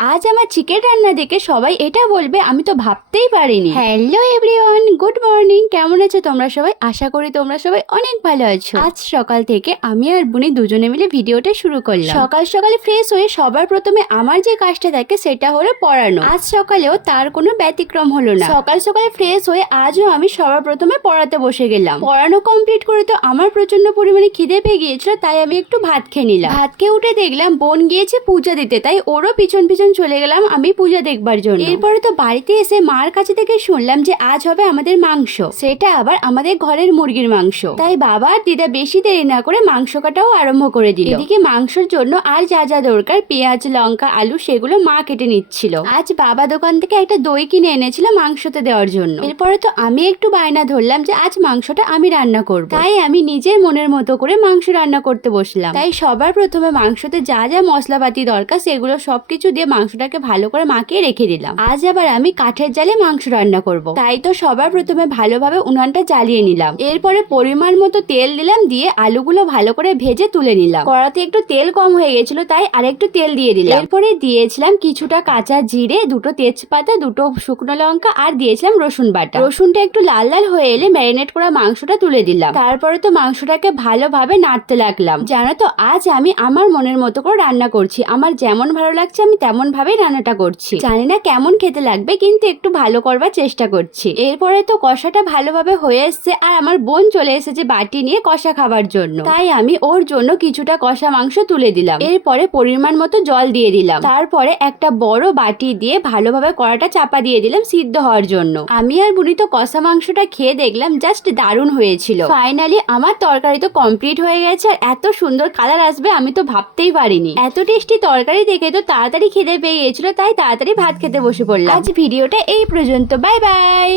আজ আমার চিকেন রান্না দেখে সবাই এটা বলবে আমি তো ভাবতেই পারিনি। Hello everyone, good morning. কেমন আছো তোমরা সবাই? আশা করি তোমরা সবাই অনেক ভালো আছো। আজ সকাল থেকে আমি আর বুনি দুজনে মিলে ভিডিওটা শুরু করলাম। সকাল সকালে ফ্রেশ হয়ে সবার প্রথমে আমার যে কাজটা থাকে সেটা হলো পড়ানো। আজ সকালেও তার কোনো ব্যতিক্রম হলো না। সকাল সকালে ফ্রেশ হয়ে আজও আমি সবার প্রথমে পড়াতে বসে গেলাম। পড়ানো কমপ্লিট করে তো আমার প্রচন্ড পরিমাণে খিদে পেয়ে গিয়েছিল, তাই আমি একটু ভাত খেয়ে নিলাম। ভাত খেয়ে উঠে দেখলাম বোন গিয়েছে পূজা দিতে, তাই ওরও পিছন পিছন চলে গেলাম আমি পূজা দেখবার জন্য। এরপরে তো বাড়িতে এসে মার কাছে থেকে শুনলাম যে আজ হবে আমাদের মাংস, সেটা আবার আমাদের ঘরের মুরগির মাংস। তাই বাবা আর দিদা বেশি দেরি না করে মাংস কাটাও আরম্ভ করে দিল। এদিকে মাংসের জন্য আর যা যা দরকার পেঁয়াজ, লঙ্কা, আলু সেগুলো মা কেটে নিচ্ছিল। আজ বাবা দোকান থেকে একটা দই কিনে এনেছিল মাংসতে দেওয়ার জন্য। এরপরে তো আমি একটু বায়না ধরলাম যে আজ মাংসটা আমি রান্না করব, তাই আমি নিজের মনের মতো করে মাংস রান্না করতে বসলাম। তাই সবার প্রথমে মাংসতে যা যা মশলাপাতি দরকার সেগুলো সবকিছু দিয়ে মাংসটাকে ভালো করে মাখিয়ে রেখে দিলাম। আজ আবার আমি কাঠের জালে মাংস রান্না করব, তাই তো সবার প্রথমে ভালোভাবে উনানটা জ্বালিয়ে নিলাম। এরপরে পরিমাণ মতো তেল দিলাম, দিয়ে আলুগুলো ভালো করে ভেজে তুলে নিলাম। কড়াতে একটু তেল কম হয়ে গেছিল, তাই আরেকটু তেল দিয়ে দিলাম। এরপরে দিয়েছিলাম কিছুটা কাঁচা জিরে, দুটো তেজপাতা, দুটো শুকনো লঙ্কা, আর দিয়েছিলাম রসুন বাটা। রসুনটা একটু লাল লাল হয়ে এলে ম্যারিনেট করা মাংসটা তুলে দিলাম। তারপরে তো মাংসটাকে ভালোভাবে নাড়তে লাগলাম। জানো তো আজ আমি আমার মনের মতো করে রান্না করছি, আমার যেমন ভালো লাগছে আমি তেমন ভাবে রান্নাটা করছি। জানি না কেমন খেতে লাগবে, কিন্তু একটু ভালো করবার চেষ্টা করছি। এরপরে তো কষাটা ভালোভাবে হয়ে এসছে, আর আমার বোন চলে এসেছে বাটি নিয়ে কষা খাবার জন্য, তাই আমি ওর জন্য কিছুটা কষা মাংস তুলে দিলাম। এরপরে পরিমাণ মতো জল দিয়ে দিলাম। তারপরে একটা বড় বাটি দিয়ে ভালোভাবে কড়াটা চাপা দিয়ে দিলাম সিদ্ধ হওয়ার জন্য। আমি আর বুনি তো কষা মাংসটা খেয়ে দেখলাম জাস্ট দারুণ হয়েছিল। ফাইনালি আমার তরকারি তো কমপ্লিট হয়ে গেছে, আর এত সুন্দর কালার আসবে আমি তো ভাবতেই পারিনি। এত টেস্টি তরকারি দেখে তো তাড়াতাড়ি খিদে পেয়ে গিয়েছিল, তাই তাড়াতাড়ি ভাত খেতে বসে পড়লাম। আজ ভিডিওটা এই পর্যন্ত, বাই বাই।